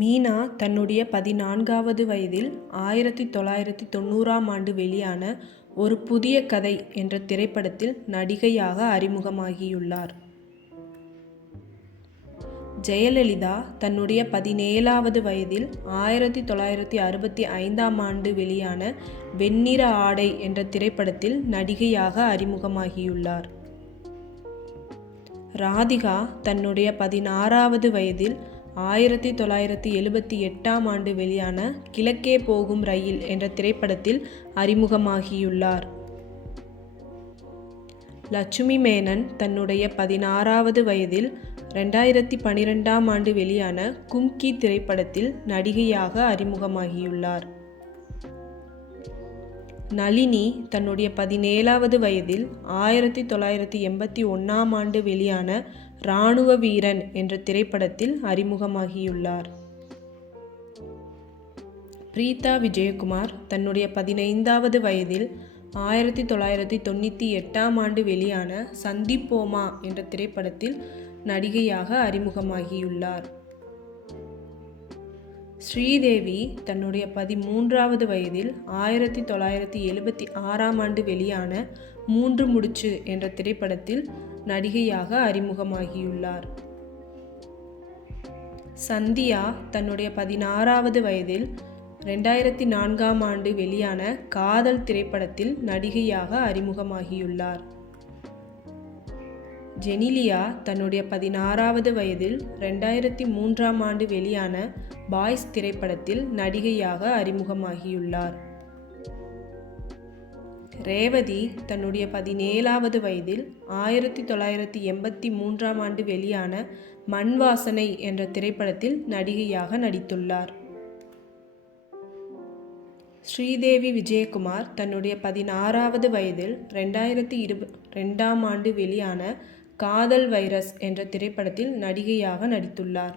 மீனா தன்னுடைய பதினான்காவது வயதில் ஆயிரத்தி தொள்ளாயிரத்தி தொண்ணூறாம் ஆண்டு வெளியான ஒரு புதிய கதை என்ற திரைப்படத்தில் நடிகையாக அறிமுகமாகியுள்ளார். ஜெயலலிதா தன்னுடைய பதினேழாவது வயதில் ஆயிரத்தி தொள்ளாயிரத்தி அறுபத்தி ஐந்தாம் ஆண்டு வெளியான வெண்ணிற ஆடை என்ற திரைப்படத்தில் நடிகையாக அறிமுகமாகியுள்ளார். ராதிகா தன்னுடைய பதினாறாவது வயதில் ஆயிரத்தி தொள்ளாயிரத்தி எழுபத்தி எட்டாம் ஆண்டு வெளியான கிழக்கே போகும் ரயில் என்ற திரைப்படத்தில் அறிமுகமாகியுள்ளார். லட்சுமி மேனன் தன்னுடைய பதினாறாவது வயதில் ரெண்டாயிரத்தி பனிரெண்டாம் ஆண்டு வெளியான கும்கி திரைப்படத்தில் நடிகையாக அறிமுகமாகியுள்ளார். நளினி தன்னுடைய பதினேழாவது வயதில் ஆயிரத்தி தொள்ளாயிரத்தி எண்பத்தி ஒன்றாம் ஆண்டு வெளியான இராணுவ வீரன் என்ற திரைப்படத்தில் அறிமுகமாகியுள்ளார். பிரீதா விஜயகுமார் தன்னுடைய பதினைந்தாவது வயதில் ஆயிரத்தி தொள்ளாயிரத்தி தொண்ணூற்றி எட்டாம் ஆண்டு வெளியான சந்திப்போமா என்ற திரைப்படத்தில் நடிகையாக அறிமுகமாகியுள்ளார். ஸ்ரீதேவி தன்னுடைய பதிமூன்றாவது வயதில் ஆயிரத்தி தொள்ளாயிரத்தி எழுபத்தி ஆறாம் ஆண்டு வெளியான மூன்று முடிச்சு என்ற திரைப்படத்தில் நடிகையாக அறிமுகமாகியுள்ளார். சந்தியா தன்னுடைய பதினாறாவது வயதில் ரெண்டாயிரத்தி நான்காம் ஆண்டு வெளியான காதல் திரைப்படத்தில் நடிகையாக அறிமுகமாகியுள்ளார். ஜெனிலியா தன்னுடைய பதினாறாவது வயதில் ரெண்டாயிரத்தி மூன்றாம் ஆண்டு வெளியான பாய்ஸ் திரைப்படத்தில் நடிகையாக அறிமுகமாகியுள்ளார். ரேவதி தன்னுடைய பதினேழாவது வயதில் ஆயிரத்தி தொள்ளாயிரத்தி எண்பத்தி மூன்றாம் ஆண்டு வெளியான மண் வாசனை என்ற திரைப்படத்தில் நடிகையாக நடித்துள்ளார். ஸ்ரீதேவி விஜயகுமார் தன்னுடைய பதினாறாவது வயதில் ரெண்டாயிரத்தி இருப ரெண்டாம் ஆண்டு வெளியான காதல் வைரஸ் என்ற திரைப்படத்தில் நடிகையாக நடித்துள்ளார்.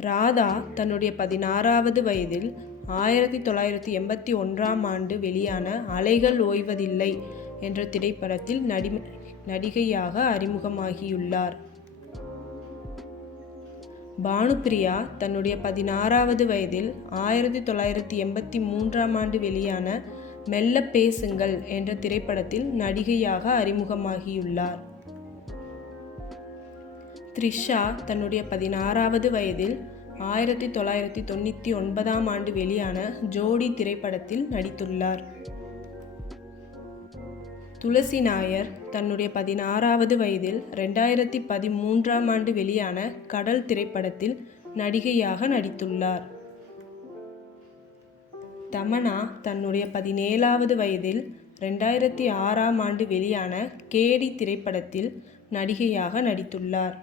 ராதா தன்னுடைய பதினாறாவது வயதில் ஆயிரத்தி தொள்ளாயிரத்தி எண்பத்தி ஒன்றாம் ஆண்டு வெளியான அலைகள் ஓய்வதில்லை என்ற திரைப்படத்தில் நடி நடிகையாக அறிமுகமாகியுள்ளார். பானுப்பிரியா தன்னுடைய பதினாறாவது வயதில் ஆயிரத்தி தொள்ளாயிரத்தி எண்பத்தி மூன்றாம் ஆண்டு வெளியான மெல்ல பேசுங்கள் என்ற திரைப்படத்தில் நடிகையாக அறிமுகமாகியுள்ளார். த்ரிஷா தன்னுடைய பதினாறாவது வயதில் ஆயிரத்தி தொள்ளாயிரத்தி தொண்ணூற்றி ஒன்பதாம் ஆண்டு வெளியான ஜோடி திரைப்படத்தில் நடித்துள்ளார். துளசி நாயர் தன்னுடைய பதினாறாவது வயதில் ரெண்டாயிரத்தி பதிமூன்றாம் ஆண்டு வெளியான கடல் திரைப்படத்தில் நடிகையாக நடித்துள்ளார். தமனா தன்னுடைய பதினேழாவது வயதில் ரெண்டாயிரத்தி ஆறாம் ஆண்டு வெளியான கேடி திரைப்படத்தில் நடிகையாக நடித்துள்ளார்.